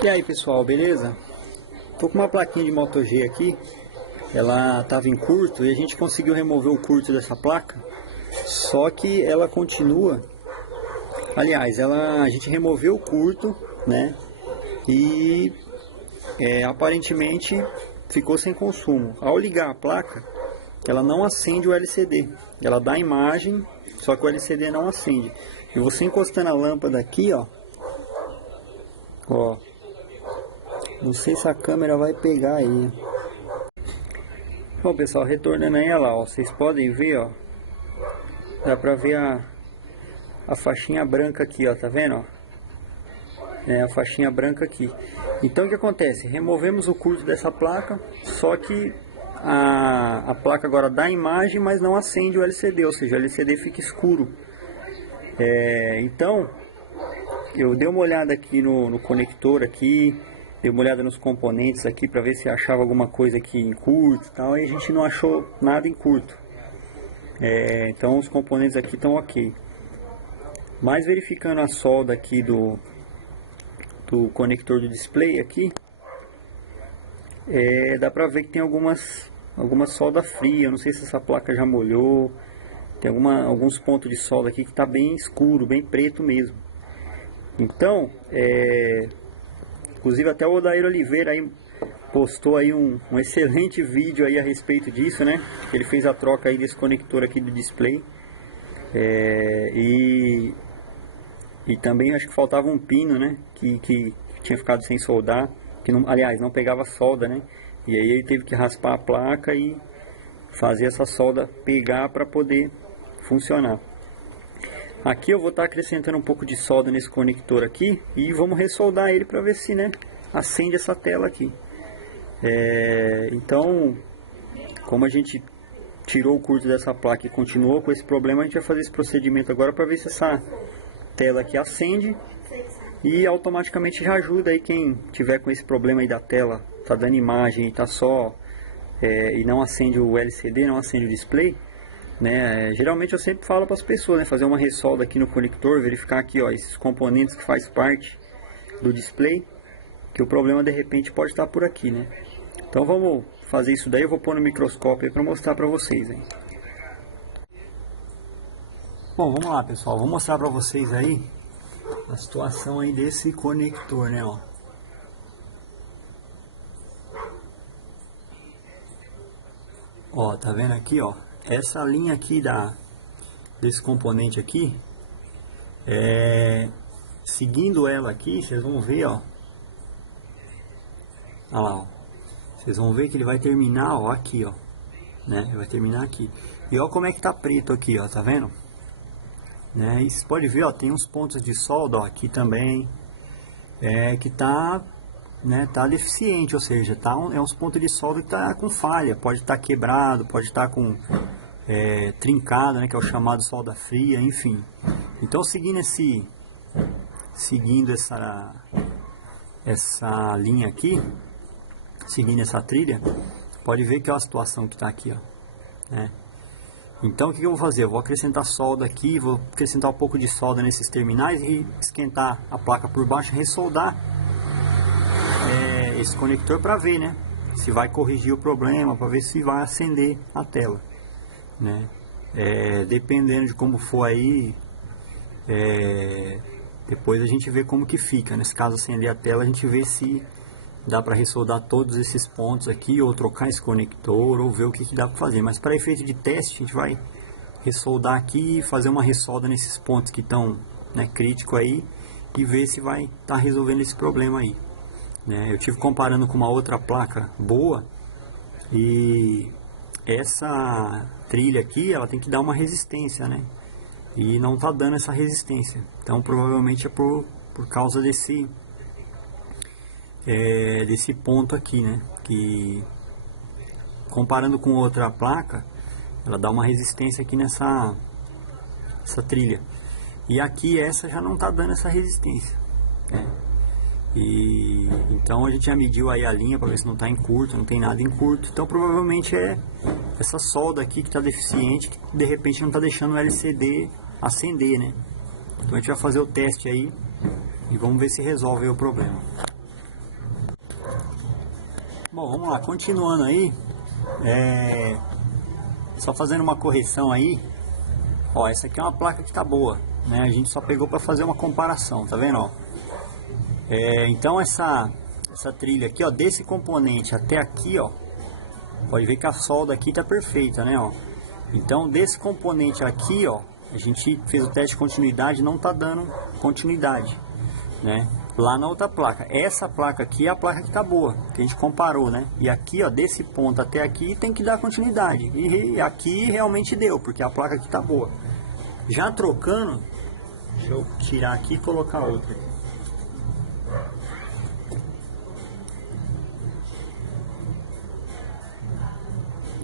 E aí pessoal, beleza? Tô com uma plaquinha de Moto G aqui. Ela estava em curto e a gente conseguiu remover o curto dessa placa. Só que ela continua. Aliás, a gente removeu o curto, né? E aparentemente ficou sem consumo. Ao ligar a placa, ela não acende o LCD. Ela dá a imagem, só que o LCD não acende. E você encostando a lâmpada aqui, ó. Não sei se a câmera vai pegar aí. Bom pessoal, retornando aí, olha lá, ó, vocês podem ver, ó. Dá pra ver a faixinha branca aqui, ó, tá vendo, ó? A faixinha branca aqui. Então o que acontece? Removemos o curto dessa placa, só que a placa agora dá a imagem, mas não acende o LCD, ou seja, o LCD fica escuro. Então, eu dei uma olhada aqui no conector aqui, dei uma olhada nos componentes aqui para ver se achava alguma coisa aqui em curto e tal, e a gente não achou nada em curto. Então os componentes aqui estão ok. Mas verificando a solda aqui do conector do display aqui, dá pra ver que tem algumas solda fria. Não sei se essa placa já molhou. Tem alguns pontos de solda aqui que tá bem escuro, bem preto mesmo. Então, inclusive até o Odair Oliveira aí postou aí um excelente vídeo aí a respeito disso, né? Ele fez a troca aí desse conector aqui do display. E também acho que faltava um pino, né? Que tinha ficado sem soldar. Que não, aliás, não pegava solda, né? E aí ele teve que raspar a placa e fazer essa solda pegar para poder funcionar. Aqui eu vou estar acrescentando um pouco de solda nesse conector aqui e vamos ressoldar ele para ver se, né, acende essa tela aqui. Então, como a gente tirou o curto dessa placa e continuou com esse problema, a gente vai fazer esse procedimento agora para ver se essa tela aqui acende e automaticamente já ajuda aí quem tiver com esse problema aí da tela, tá dando imagem e tá só e não acende o LCD, não acende o display, né? Geralmente eu sempre falo para as pessoas, né, fazer uma ressolda aqui no conector, verificar aqui, ó, esses componentes que faz parte do display, que o problema de repente pode estar por aqui, né? Então vamos fazer isso daí. Eu vou pôr no microscópio para mostrar para vocês aí. Bom, vamos lá pessoal, vou mostrar para vocês aí a situação aí desse conector, né, ó. Ó, tá vendo aqui, ó, essa linha aqui desse componente aqui, seguindo ela aqui, vocês vão ver, ó, olha lá, ó, vocês vão ver que ele vai terminar, ó, aqui, ó, né, ele vai terminar aqui, e ó como é que tá preto aqui, ó, tá vendo? E você pode ver, ó, tem uns pontos de solda, ó, aqui também, que tá, né, tá deficiente, ou seja, tá uns pontos de solda que tá com falha, pode estar quebrado, pode estar com trincado, né, que é o chamado solda fria, enfim. Então seguindo essa linha aqui, seguindo essa trilha, pode ver que é a situação que está aqui, ó, né? Então o que eu vou fazer? Eu vou acrescentar solda aqui, vou acrescentar um pouco de solda nesses terminais e esquentar a placa por baixo, ressoldar esse conector para ver, né, se vai corrigir o problema, para ver se vai acender a tela, né? Dependendo de como for aí, depois a gente vê como que fica. Nesse caso, acender a tela, a gente vê se dá para ressoldar todos esses pontos aqui, ou trocar esse conector, ou ver o que dá para fazer. Mas para efeito de teste, a gente vai ressoldar aqui, fazer uma ressolda nesses pontos que estão, né, críticos aí, e ver se vai estar resolvendo esse problema aí, né? Eu tive comparando com uma outra placa boa, e essa trilha aqui, ela tem que dar uma resistência, né? E não tá dando essa resistência. Então provavelmente é por causa desse ponto aqui, né? Que comparando com outra placa, ela dá uma resistência aqui nessa trilha. E aqui essa já não tá dando essa resistência, né? E então a gente já mediu aí a linha para ver se não está em curto, não tem nada em curto. Então provavelmente é essa solda aqui que está deficiente, que de repente não está deixando o LCD acender, né? Então a gente vai fazer o teste aí e vamos ver se resolve aí o problema. Bom, vamos lá, continuando aí, só fazendo uma correção aí. Ó, essa aqui é uma placa que tá boa, né? A gente só pegou para fazer uma comparação, tá vendo, ó? Então essa trilha aqui, ó, desse componente até aqui, ó, pode ver que a solda aqui tá perfeita, né, ó? Então desse componente aqui, ó, a gente fez o teste de continuidade, não tá dando continuidade, né? Lá na outra placa, essa placa aqui é a placa que tá boa, que a gente comparou, né? E aqui, ó, desse ponto até aqui tem que dar continuidade. E aqui realmente deu, porque a placa aqui tá boa. Já trocando, deixa eu tirar aqui e colocar outra.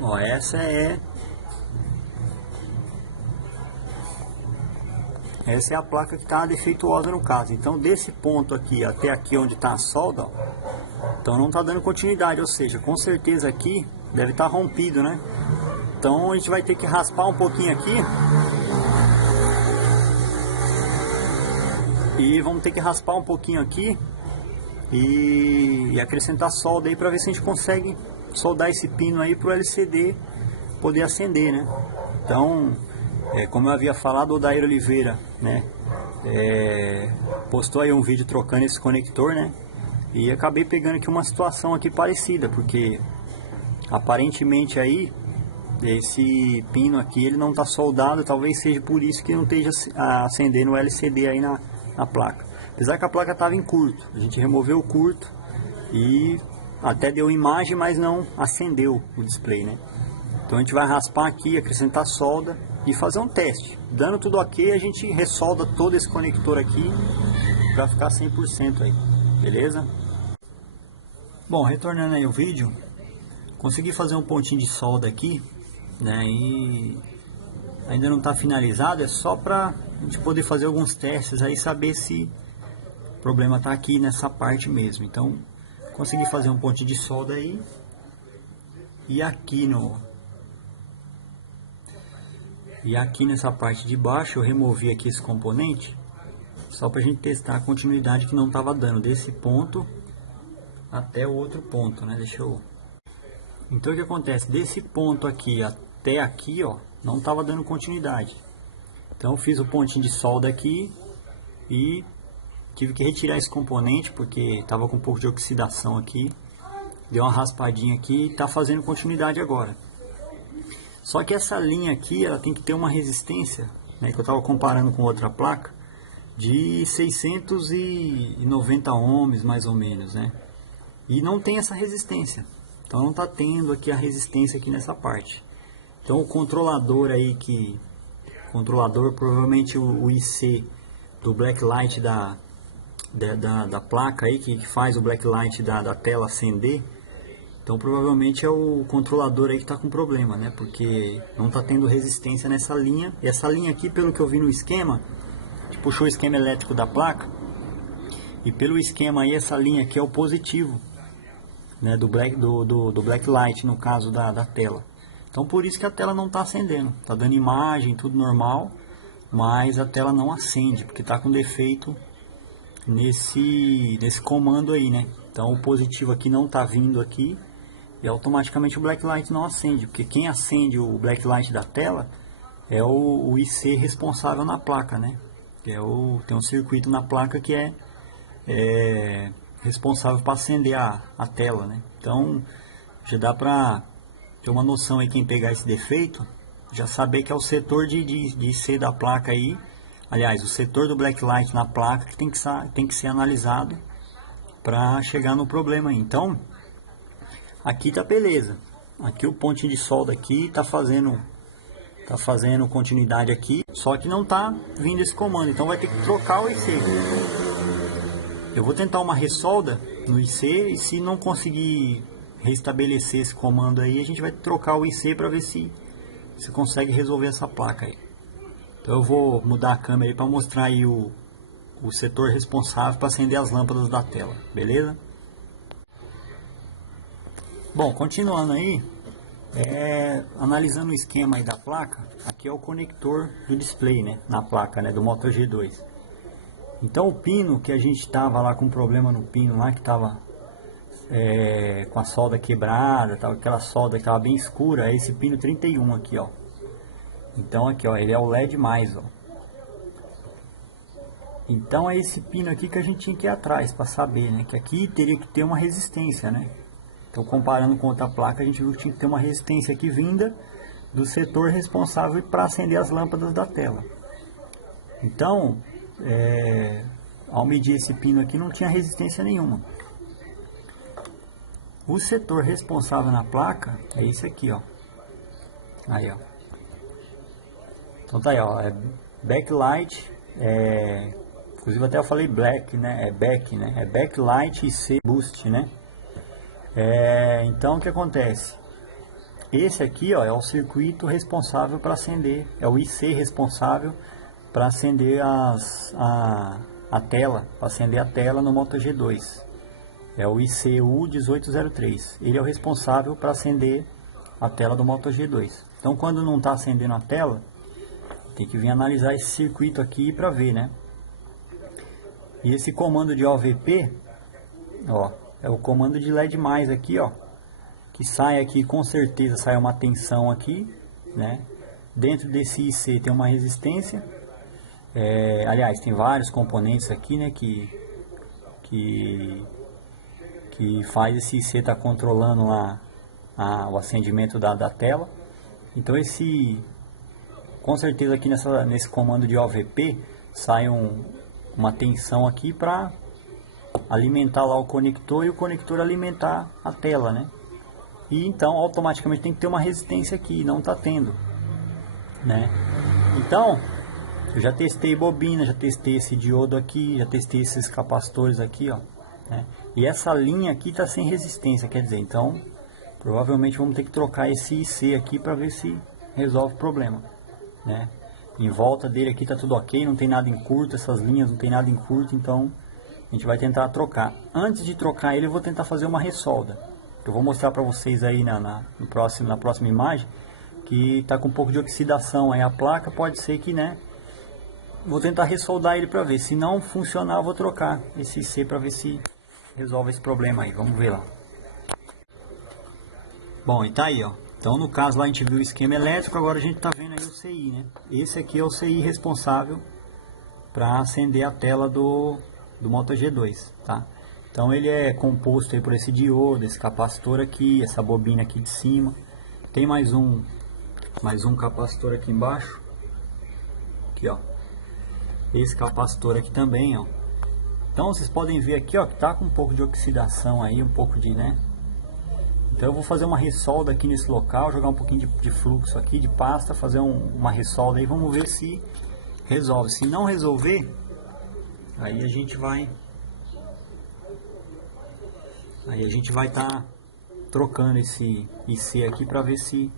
Ó, essa é a placa que está defeituosa no caso. Então desse ponto aqui até aqui onde está a solda, ó, então não está dando continuidade, ou seja, com certeza aqui deve estar rompido, né? Então a gente vai ter que raspar um pouquinho aqui. E vamos ter que raspar um pouquinho aqui e acrescentar solda aí para ver se a gente consegue soldar esse pino aí para o LCD poder acender, né? Então, como eu havia falado, o Odair Oliveira, né, postou aí um vídeo trocando esse conector, né? E acabei pegando aqui uma situação aqui parecida, porque aparentemente aí esse pino aqui ele não está soldado, talvez seja por isso que não esteja acendendo o LCD aí na placa. Apesar que a placa estava em curto, a gente removeu o curto e até deu imagem, mas não acendeu o display, né? Então a gente vai raspar aqui, acrescentar solda e fazer um teste. Dando tudo ok, a gente ressolda todo esse conector aqui para ficar 100% aí, beleza? Bom, retornando aí o vídeo, consegui fazer um pontinho de solda aqui, né? E ainda não está finalizado, é só para a gente poder fazer alguns testes aí, saber se o problema está aqui nessa parte mesmo. Então consegui fazer um pontinho de solda aí e aqui nessa parte de baixo eu removi aqui esse componente só para a gente testar a continuidade que não estava dando desse ponto até o outro ponto, né? Então o que acontece, desse ponto aqui até aqui, ó, não estava dando continuidade. Então eu fiz o pontinho de solda aqui e tive que retirar esse componente porque estava com um pouco de oxidação aqui. Deu uma raspadinha aqui e está fazendo continuidade agora. Só que essa linha aqui, ela tem que ter uma resistência, né, que eu estava comparando com outra placa, de 690 ohms mais ou menos, né? E não tem essa resistência. Então não está tendo aqui a resistência aqui nessa parte. Então o controlador aí provavelmente o IC do blacklight da placa aí que faz o blacklight da tela acender. Então provavelmente é o controlador aí que está com problema, né? Porque não está tendo resistência nessa linha. E essa linha aqui, pelo que eu vi no esquema, a gente puxou o esquema elétrico da placa. E pelo esquema aí, essa linha aqui é o positivo, né? Do blacklight, no caso da tela. Então por isso que a tela não está acendendo. Está dando imagem, tudo normal, mas a tela não acende, porque está com defeito nesse comando aí, né? Então o positivo aqui não está vindo aqui e automaticamente o blacklight não acende, porque quem acende o blacklight da tela é o IC responsável na placa, né? Tem um circuito na placa que é responsável para acender a tela, né? Então já dá para ter uma noção aí, quem pegar esse defeito, já saber que é o setor de IC da placa aí. Aliás, o setor do blacklight na placa que tem que ser analisado para chegar no problema aí. Então, aqui tá beleza. Aqui o pontinho de solda aqui tá fazendo continuidade aqui, só que não tá vindo esse comando. Então vai ter que trocar o IC. Eu vou tentar uma ressolda no IC e se não conseguir restabelecer esse comando aí, a gente vai trocar o IC para ver se consegue resolver essa placa aí. Então eu vou mudar a câmera aí para mostrar aí o setor responsável para acender as lâmpadas da tela, beleza? Bom, continuando aí, analisando o esquema aí da placa, aqui é o conector do display, né, na placa, né, do Moto G2. Então o pino que a gente estava lá com problema no pino lá, que estava com a solda quebrada, tal, aquela solda que estava bem escura, é esse pino 31 aqui, ó. Então aqui, ó, ele é o LED+, ó. Então é esse pino aqui que a gente tinha que ir atrás para saber, né? Que aqui teria que ter uma resistência, né? Então comparando com outra placa, a gente viu que tinha que ter uma resistência aqui vinda do setor responsável para acender as lâmpadas da tela. Então, ao medir esse pino aqui não tinha resistência nenhuma. O setor responsável na placa é esse aqui, ó. Aí, ó. Então tá aí, ó. É backlight, inclusive até eu falei black, né? É back, né? É backlight IC boost, né? Então o que acontece? Esse aqui, ó, é o circuito responsável para acender, é o IC responsável para acender a tela, para acender a tela no Moto G2. É o ICU1803. Ele é o responsável para acender a tela do Moto G2. Então, quando não está acendendo a tela, tem que vir analisar esse circuito aqui para ver, né? E esse comando de OVP, ó, é o comando de LED+, aqui, ó, que sai aqui, com certeza sai uma tensão aqui, né? Dentro desse IC tem uma resistência. Aliás, tem vários componentes aqui, né, que faz esse IC estar controlando lá o acendimento da tela. Então com certeza aqui nesse comando de OVP sai uma tensão aqui para alimentar lá o conector e o conector alimentar a tela, né? E então automaticamente tem que ter uma resistência aqui, não está tendo, né? Então eu já testei bobina, já testei esse diodo aqui, já testei esses capacitores aqui, ó, né? E essa linha aqui está sem resistência, quer dizer, então provavelmente vamos ter que trocar esse IC aqui para ver se resolve o problema, né? Em volta dele aqui tá tudo ok, não tem nada em curto, essas linhas não tem nada em curto, então a gente vai tentar trocar. Antes de trocar ele, eu vou tentar fazer uma ressolda. Eu vou mostrar para vocês aí na próxima imagem que tá com um pouco de oxidação aí a placa, pode ser que, né? Vou tentar ressoldar ele para ver. Se não funcionar, eu vou trocar esse IC para ver se resolve esse problema aí. Vamos ver lá. Bom, e tá aí, ó. Então, no caso lá a gente viu o esquema elétrico, agora a gente tá vendo aí o CI, né? Esse aqui é o CI responsável para acender a tela do Moto G2, tá? Então ele é composto aí por esse diodo, esse capacitor aqui, essa bobina aqui de cima. Tem mais um capacitor aqui embaixo. Aqui, ó. Esse capacitor aqui também, ó. Então vocês podem ver aqui, ó, que tá com um pouco de oxidação aí, um pouco de, né? Então eu vou fazer uma ressolda aqui nesse local, jogar um pouquinho de fluxo aqui, de pasta, fazer uma ressolda aí, vamos ver se resolve. Se não resolver, aí a gente vai estar trocando esse IC aqui para ver se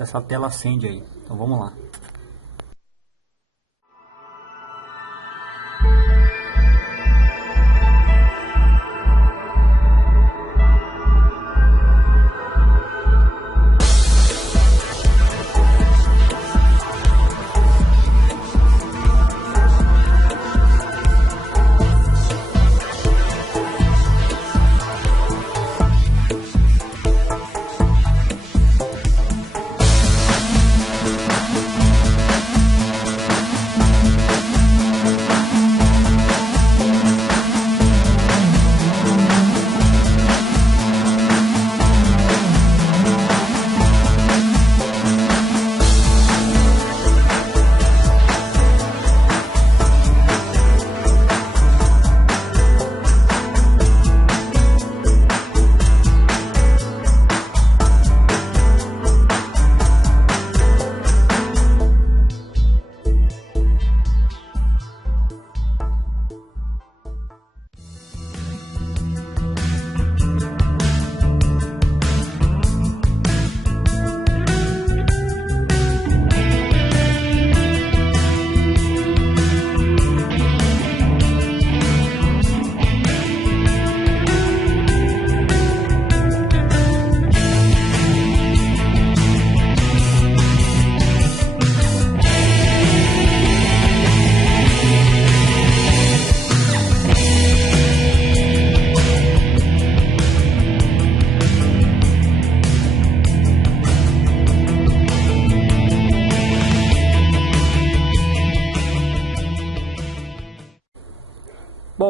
essa tela acende aí. Então vamos lá.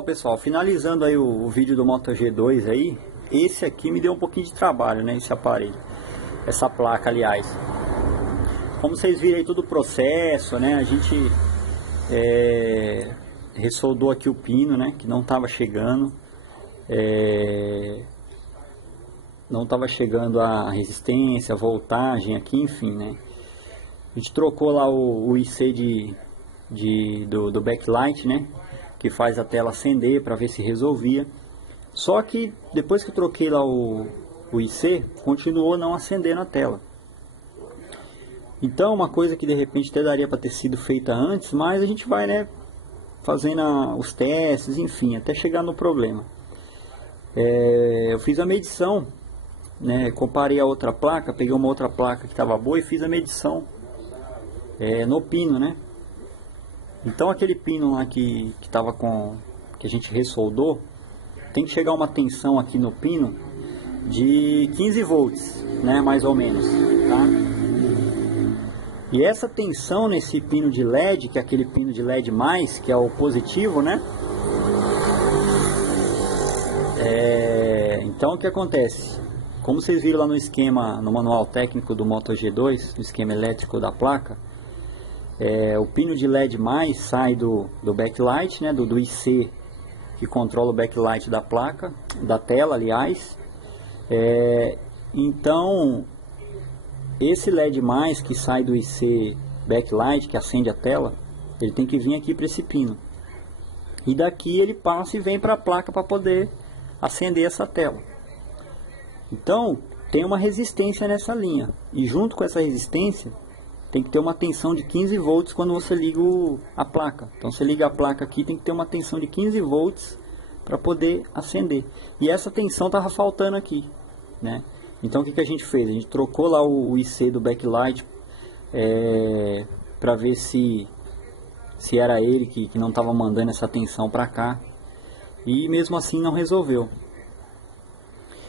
pessoal, finalizando aí o vídeo do Moto G2 aí, esse aqui me deu um pouquinho de trabalho, né, esse aparelho, essa placa, aliás. Como vocês viram aí todo o processo, né, a gente ressoldou aqui o pino, né, que não estava chegando, não estava chegando a resistência, a voltagem aqui, enfim, né. A gente trocou lá o IC do backlight, né, que faz a tela acender para ver se resolvia. Só que depois que eu troquei lá o IC, continuou não acendendo a tela. Então uma coisa que de repente até daria para ter sido feita antes, mas a gente vai, né, fazendo os testes, enfim, até chegar no problema. Eu fiz a medição, né, comparei a outra placa, peguei uma outra placa que estava boa e fiz a medição no pino, né. Então aquele pino lá que a gente ressoldou, tem que chegar uma tensão aqui no pino de 15 volts, né, mais ou menos, tá? E essa tensão nesse pino de LED, que é aquele pino de LED+, que é o positivo, né? Então o que acontece? Como vocês viram lá no esquema, no manual técnico do Moto G2, no esquema elétrico da placa, o pino de LED+, sai do backlight, né, do IC, que controla o backlight da placa, da tela, aliás. Então, esse LED+, que sai do IC backlight, que acende a tela, ele tem que vir aqui para esse pino. E daqui ele passa e vem para a placa para poder acender essa tela. Então, tem uma resistência nessa linha. E junto com essa resistência, tem que ter uma tensão de 15 volts quando você liga a placa. Então você liga a placa aqui, tem que ter uma tensão de 15 volts para poder acender. E essa tensão estava faltando aqui, né? Então o que a gente fez? A gente trocou lá o IC do backlight para ver se era ele que não estava mandando essa tensão para cá. E mesmo assim não resolveu.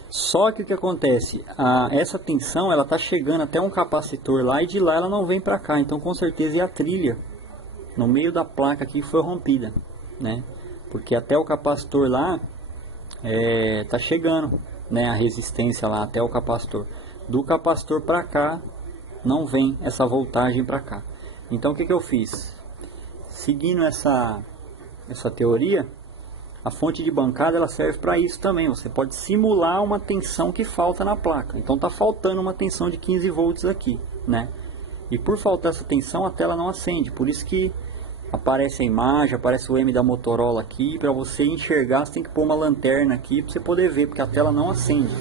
Só que o que acontece, essa tensão ela está chegando até um capacitor lá e de lá ela não vem para cá, então com certeza é a trilha no meio da placa aqui foi rompida, né? Porque até o capacitor lá está chegando, né, a resistência lá até o capacitor. Do capacitor para cá não vem essa voltagem para cá. Então o que eu fiz? Seguindo essa teoria, a fonte de bancada ela serve para isso também. Você pode simular uma tensão que falta na placa. Então está faltando uma tensão de 15 volts aqui, né? E por faltar essa tensão a tela não acende. Por isso que aparece a imagem, aparece o M da Motorola aqui. Para você enxergar você tem que pôr uma lanterna aqui para você poder ver, porque a tela não acende.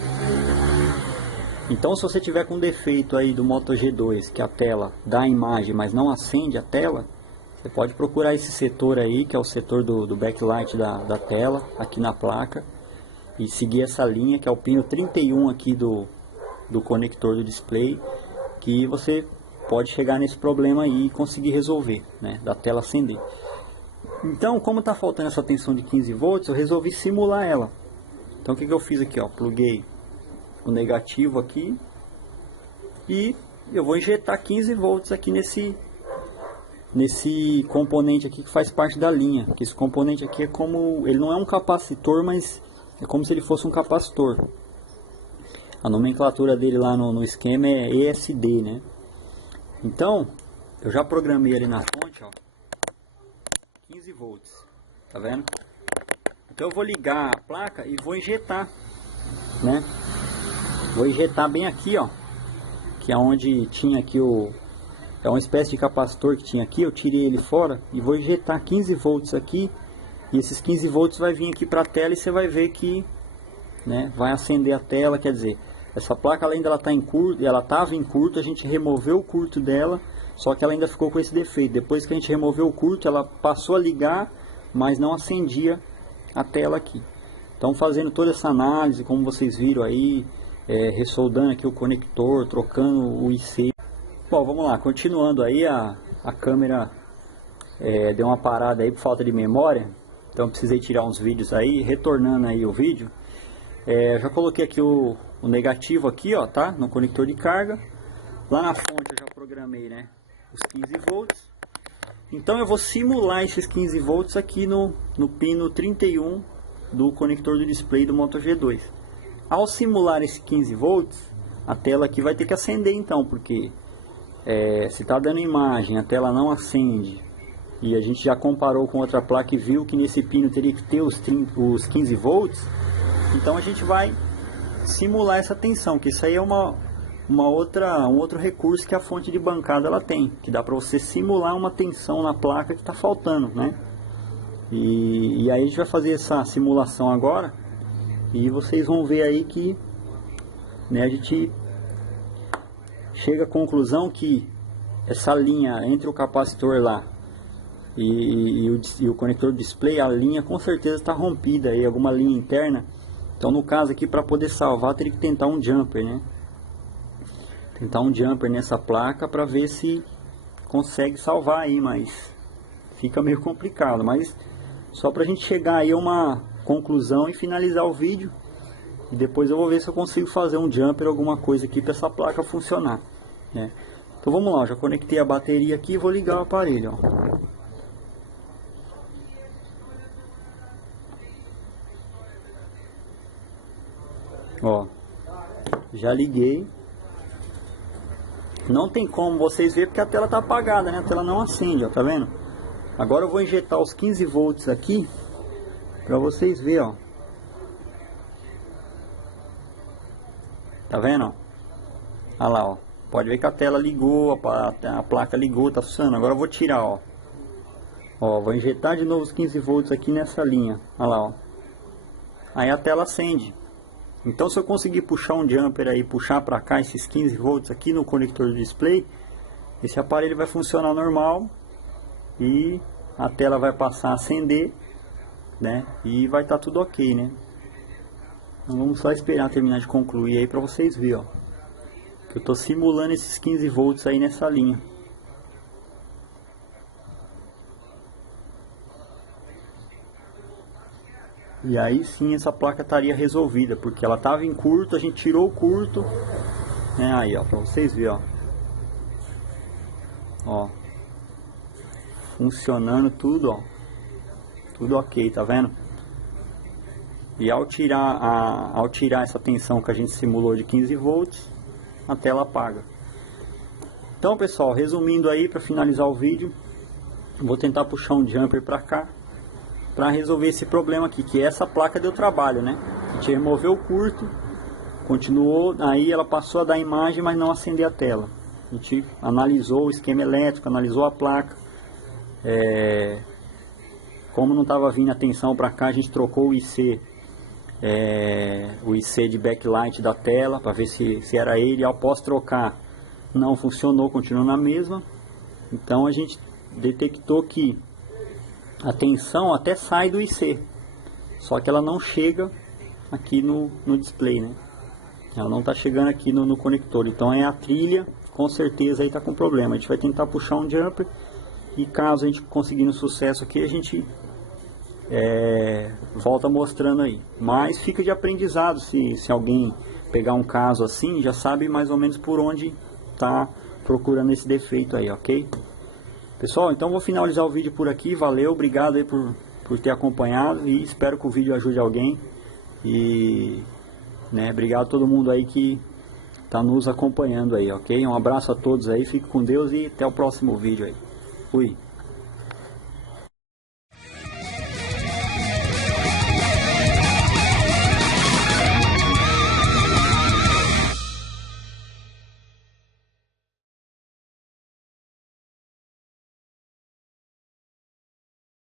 Então se você tiver com defeito aí do Moto G2, que a tela dá a imagem mas não acende a tela, você pode procurar esse setor aí, que é o setor do backlight da tela, aqui na placa, e seguir essa linha, que é o pino 31 aqui do conector do display, que você pode chegar nesse problema aí e conseguir resolver, né, da tela acender. Então, como está faltando essa tensão de 15 volts, eu resolvi simular ela. Então, o que eu fiz aqui? Ó, pluguei o negativo aqui e eu vou injetar 15 volts aqui nesse componente aqui que faz parte da linha. Que esse componente aqui é como, ele não é um capacitor, mas é como se ele fosse um capacitor. A nomenclatura dele lá no esquema é ESD, né? Então eu já programei ali na fonte, ó, 15 volts, tá vendo? Então eu vou ligar a placa e vou injetar, né? Vou injetar bem aqui, ó, que é onde tinha aqui é uma espécie de capacitor que tinha aqui. Eu tirei ele fora e vou injetar 15 volts aqui. E esses 15 volts vai vir aqui para a tela e você vai ver que, né, vai acender a tela. Quer dizer, essa placa além dela estar em curto, ela estava em curto, a gente removeu o curto dela, só que ela ainda ficou com esse defeito. Depois que a gente removeu o curto, ela passou a ligar, mas não acendia a tela aqui. Então fazendo toda essa análise, como vocês viram aí, ressoldando aqui o conector, trocando o IC. Bom, vamos lá, continuando aí, a câmera deu uma parada aí por falta de memória, então precisei tirar uns vídeos aí. Retornando aí o vídeo, eu já coloquei aqui o negativo aqui, ó, tá, no conector de carga. Lá na fonte eu já programei, né, os 15 volts. Então eu vou simular esses 15 volts aqui no pino 31 do conector do display do Moto G2. Ao simular esse 15 volts, a tela aqui vai ter que acender então, porque se está dando imagem, a tela não acende, e a gente já comparou com outra placa e viu que nesse pino teria que ter os 15 volts, então a gente vai simular essa tensão, que isso aí é um outro recurso que a fonte de bancada ela tem, que dá para você simular uma tensão na placa que está faltando, né? E aí a gente vai fazer essa simulação agora, e vocês vão ver aí que, né, a gente chega à conclusão que essa linha entre o capacitor lá e o conector do display, a linha com certeza está rompida aí, alguma linha interna. Então no caso aqui, para poder salvar, teria que tentar um jumper, né? Tentar um jumper nessa placa para ver se consegue salvar aí, mas fica meio complicado. Mas só para a gente chegar aí a uma conclusão e finalizar o vídeo, e depois eu vou ver se eu consigo fazer um jumper, alguma coisa aqui para essa placa funcionar, né? Então vamos lá, eu já conectei a bateria aqui e vou ligar o aparelho, ó. Ó, já liguei. Não tem como vocês verem porque a tela tá apagada, né? A tela não acende, ó, tá vendo? Agora eu vou injetar os 15 volts aqui para vocês verem, ó. Tá vendo? Olha lá, ó. Pode ver que a tela ligou, a placa ligou, tá funcionando. Agora eu vou tirar, ó. Ó, vou injetar de novo os 15 volts aqui nessa linha. Olha lá, ó. Aí a tela acende. Então se eu conseguir puxar um jumper aí, puxar para cá esses 15 volts aqui no conector do display, esse aparelho vai funcionar normal e a tela vai passar a acender, né? E vai estar tudo ok, né? Então vamos só esperar terminar de concluir aí para vocês verem, ó. Que eu estou simulando esses 15 volts aí nessa linha. E aí sim essa placa estaria resolvida, porque ela estava em curto, a gente tirou o curto, né? Aí ó, para vocês verem, ó, funcionando tudo, ó, tudo ok, tá vendo? E ao tirar essa tensão que a gente simulou de 15 volts, a tela apaga. Então pessoal, resumindo aí, para finalizar o vídeo, vou tentar puxar um jumper para cá para resolver esse problema aqui, que essa placa deu trabalho, né? A gente removeu o curto, continuou, aí ela passou a dar imagem, mas não acender a tela. A gente analisou o esquema elétrico, analisou a placa, como não estava vindo a tensão para cá, a gente trocou o IC de backlight da tela para ver se era ele. Ao pós trocar, não funcionou, continuou na mesma. Então a gente detectou que a tensão até sai do IC, só que ela não chega aqui no display, né? Ela não está chegando aqui no conector. Então é a trilha, com certeza aí está com problema. A gente vai tentar puxar um jumper, e caso a gente conseguir sucesso aqui, a gente volta mostrando aí. Mas fica de aprendizado, se alguém pegar um caso assim, já sabe mais ou menos por onde está procurando esse defeito aí, ok? Pessoal, então vou finalizar o vídeo por aqui. Valeu, obrigado aí por ter acompanhado, e espero que o vídeo ajude alguém. E obrigado a todo mundo aí que está nos acompanhando aí, ok? Um abraço a todos aí, fique com Deus e até o próximo vídeo aí. Fui!